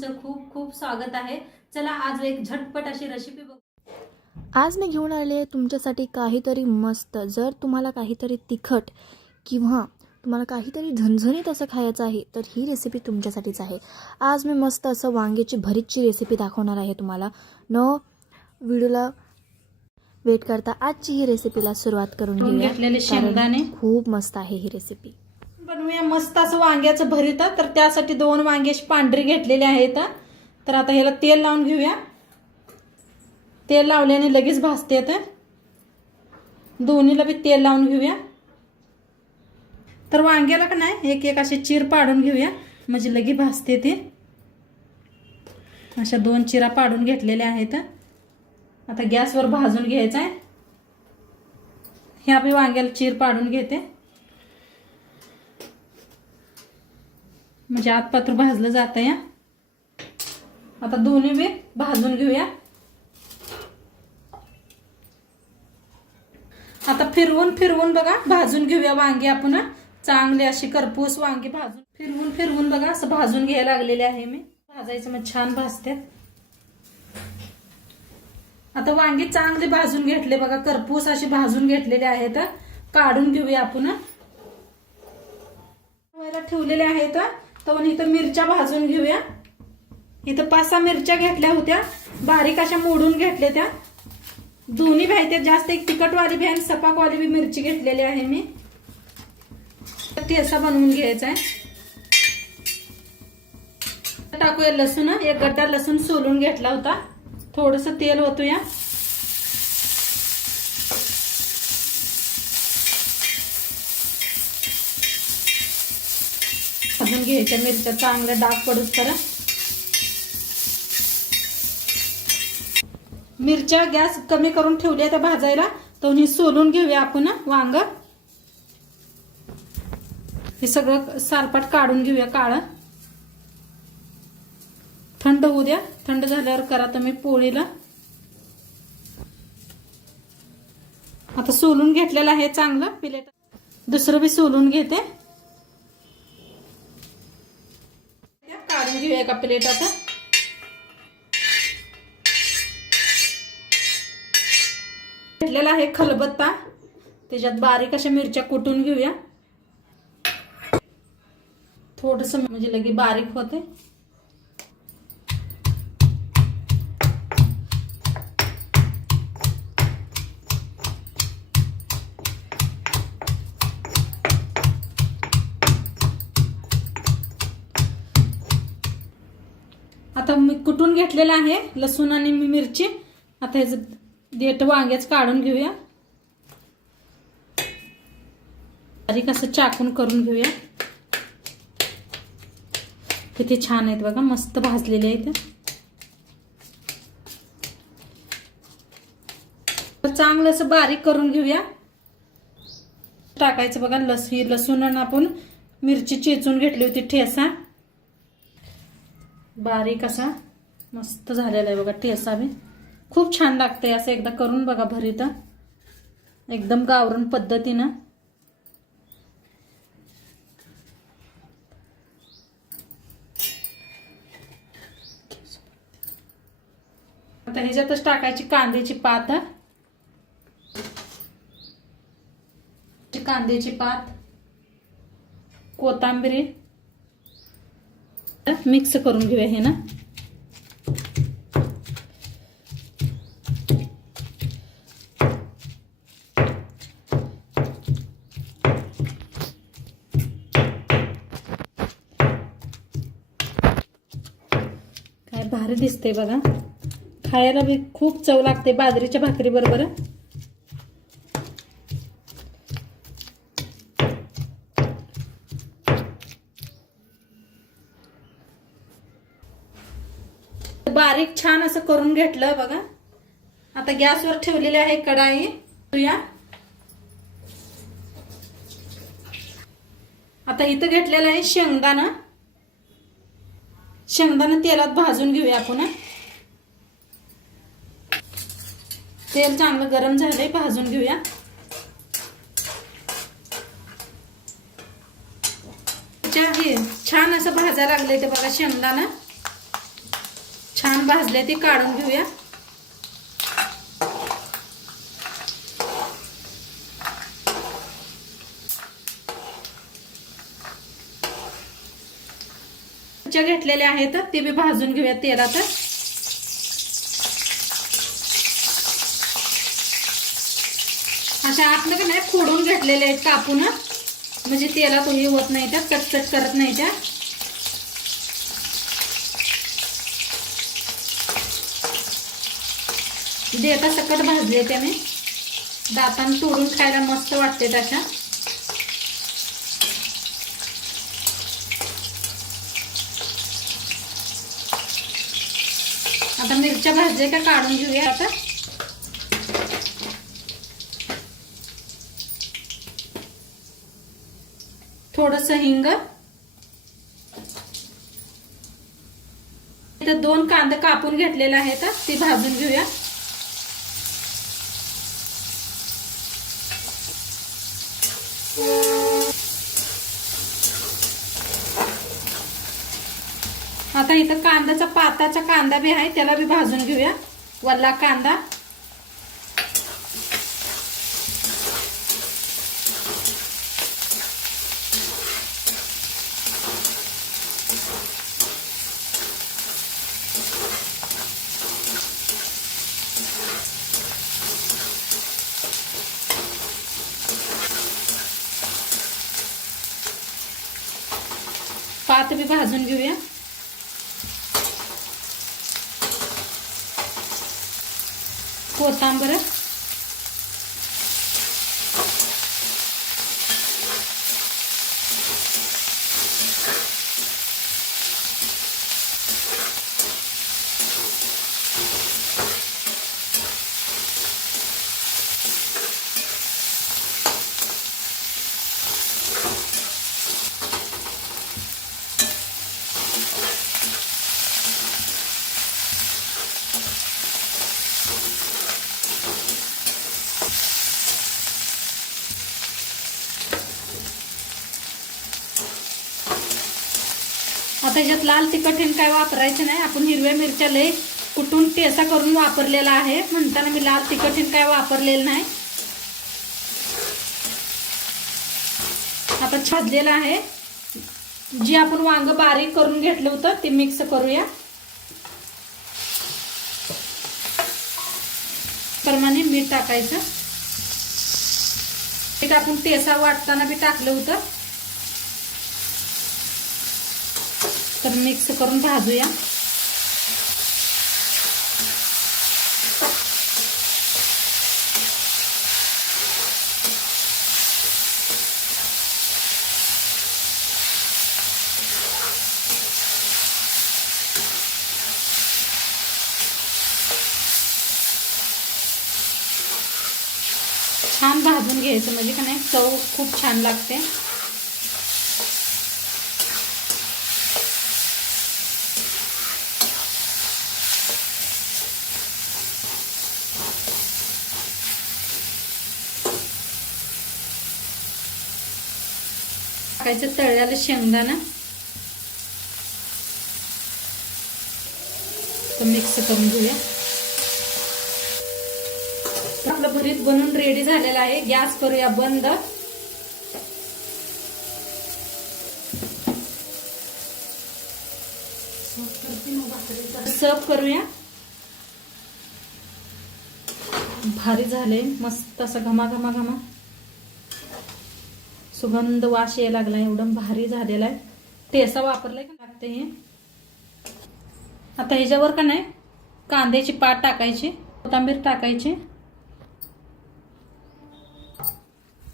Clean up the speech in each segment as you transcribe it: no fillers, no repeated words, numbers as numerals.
तुमचं खूप खूप स्वागत आहे। चला आज एक झटपट अशी रेसिपी बघू। आज मी घेऊन आले आहे तुमच्यासाठी काहीतरी मस्त। जर तुम्हाला काहीतरी तिखट किंवा तुम्हाला काहीतरी झणझणीत असं खायचं आहे तर ही रेसिपी तुमच्यासाठीच आहे। आज मी मस्त असं वांग्याची भरीतची रेसिपी दाखवणार आहे तुम्हाला। व्हिडिओला वेट करता आजची ही रेसिपीला सुरुवात करून घेऊया। घेतलेले शेंगदाणे खूप मस्त आहे ही रेसिपी। बनवूया मस्त असं वांग्याचं भरीत। तर त्यासाठी 2 वांग्याची पांढरी घेतलेली आहेत। तर आता ह्याला तेल लावून घेऊया। तेल लावल्याने लगेच भाजते। तर दोन्हीला बी तेल लावून घेऊया। तर वांग्याला का नाही एक एक असे चीर पाडून घेऊया म्हणजे लगेच भाजते ते। अशा 2 चिरा पाडून घेतलेल्या आहेत। आता गॅसवर भाजून घ्यायचं आहे। ह्या बी वांग्याला चीर पाडून घेते म्हणजे आतपात्र भाजलं जातं या। आता दोन्ही बी भाजून घेऊया। आता फिरवून फिरवून बघा भाजून घेऊया वांगी आपण। चांगली अशी करपूस वांगी भाजून फिरवून फिरवून बघा असं भाजून घ्यायला लागलेले आहे मी। भाजायचं मग छान भाजते। आता वांगी चांगली भाजून घेतले बघा, करपूस अशी भाजून घेतलेले आहेत। काढून घेऊया आपण। ठेवलेले आहेत तर इथं मिरच्या भाजून घेऊया। इथं 5-6 मिरच्या घेतल्या होत्या, बारीक अशा मोडून घेतल्या त्या। दोन्ही भाई जास्त एक तिखटवाली बी आणि सपाकवाली बी मिरची घेतलेली आहे मी। ठेचा बनवून घ्यायचा आहे। टाकूया लसूण। एक गड्डा लसूण सोलून घेतला होता। थोडस तेल ओतूया। भाजून घ्यायच्या मिरच्या चांगल्या डाग पडूस तर। मिरच्या गॅस कमी करून ठेवल्या त्या भाजायला। तर ही सोलून घेऊया आपण वांग। हे सगळं सालपाट काढून घेऊया काळं। थंड होऊ द्या। थंड झाल्यावर करा तुम्ही पोळीला। आता सोलून घेतलेलं आहे चांगलं प्लेट। दुसरं बी सोलून घेते। काढून घेऊया एका प्लेटात। घेतलेला आहे खलबत्ता, त्याच्यात बारीक अशा मिरच्या कुटून घेऊया। थोडस म्हणजे लगे बारीक होते। आता मी कुटून घेतलेला आहे लसूण आणि मिरची। आता ह्याचं देठ वांग्याच काढून घेऊया। बारीक असं चाकून करून घेऊया। किती छान आहेत बघा, मस्त भाजलेले आहेत। चांगलं असं बारीक करून घेऊया। टाकायचं बघा लसूण आणि आपण मिरची चेचून घेतली होती ठेचा। बारीक असा मस्त झालेला आहे बघा ठेचा बी। खूप छान लागते असं, एकदा करून बघा भरीत एकदम गावरान पद्धतीनं। आता ह्याच्यातच टाकायची कांद्याची पात। कांद्याची पात, कोथिंबीर मिक्स करून घेऊया हे ना। काय भारी दिसते बघा, खायला बी खूप चव लागते बाजरीच्या भाकरी बरोबर। बारीक छान असं करून घेतलं बघा। आता गॅसवर ठेवलेली आहे कढाई। आता इथं घेतलेलं आहे शेंगदाणा। शेंगदाणा तेलात भाजून घेऊया आपण। तेल चांगलं गरम झालंय, भाजून घेऊया। छान असं भाजायला लागलंय ते बघा शेंगदाणा। छान भाजले ते काढून घेऊया. घेतलेले आहेत ते बी भाजून घेऊया तेलात. अशा आतनं का नाही फोडून घेतलेले आहेत कापून, म्हणजे तेलात हे होत नाही, त्या कटकट करत नाही त्या. देता सकट भाजले त्याने, दाताने तोडून खायला मस्त वाटते तशा. आता मिरच्या भाजले का काढून घेऊया. आता थोडस हिंग, इथं 2 कांदे कापून घेतलेले आहेत ते भाजून घेऊया. आता इथं कांद्याचा पाताचा कांदा बी आहे, त्याला बी भाजून घेऊया. वल्ला कांदा, पात बी भाजून घेऊया. कोथिंबीर, आता याच्यात लाल तिखट काय वापरायचं नाही. आपण हिरव्या मिरच्या लय कुटून ठेचा करून वापरलेला आहे, म्हणताना मी लाल तिखट काय वापरलेलं नाही. आता भाजलेलं आहे. जे आपण वांग बारीक करून घेतलं होतं ते मिक्स करूया. प्रमाणे मीठ टाकायचं. एक आपण ठेचा वाटताना बी टाकलं होतं, तर मिक्स करून भाजूया. छान भाजून घ्यायचं, म्हणजे का नाही चव खूप छान लागते. टाकायचं तळलेलं शेंगदाणा, मिक्स करून घेऊया. आपलं भरीत बनून रेडी झालेलं आहे. गॅस करूया बंद. सर्व करूया. भारी झाले, मस्त असं घमाघमा घमा सुगंध वास यायला लागला, एवढं भारी झालेला आहे. ठेचा वापरलाय का लागते हे. आता ह्याच्यावर का नाही कांद्याची पात टाकायची, कोथिंबीर टाकायची,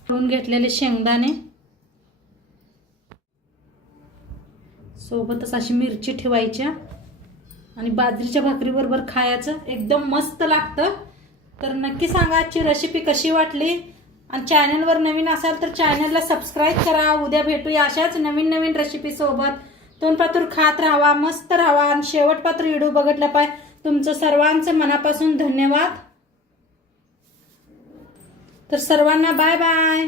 तळून घेतलेले शेंगदाणे, सोबतच अशी मिरची ठेवायच्या आणि बाजरीच्या भाकरी बरोबर खायचं. एकदम मस्त लागतं. तर नक्की सांगा आजची रेसिपी कशी वाटली. आणि चॅनलवर नवीन असाल तर चॅनलला सबस्क्राईब करा. उद्या भेटूया अशाच नवीन नवीन रेसिपी सोबत. तोंडपातूर खात राहावा, मस्त राहावा आणि शेवटपात्र व्हिडिओ बघितला पाहिजे. तुमचं सर्वांचं मनापासून धन्यवाद. तर सर्वांना बाय बाय.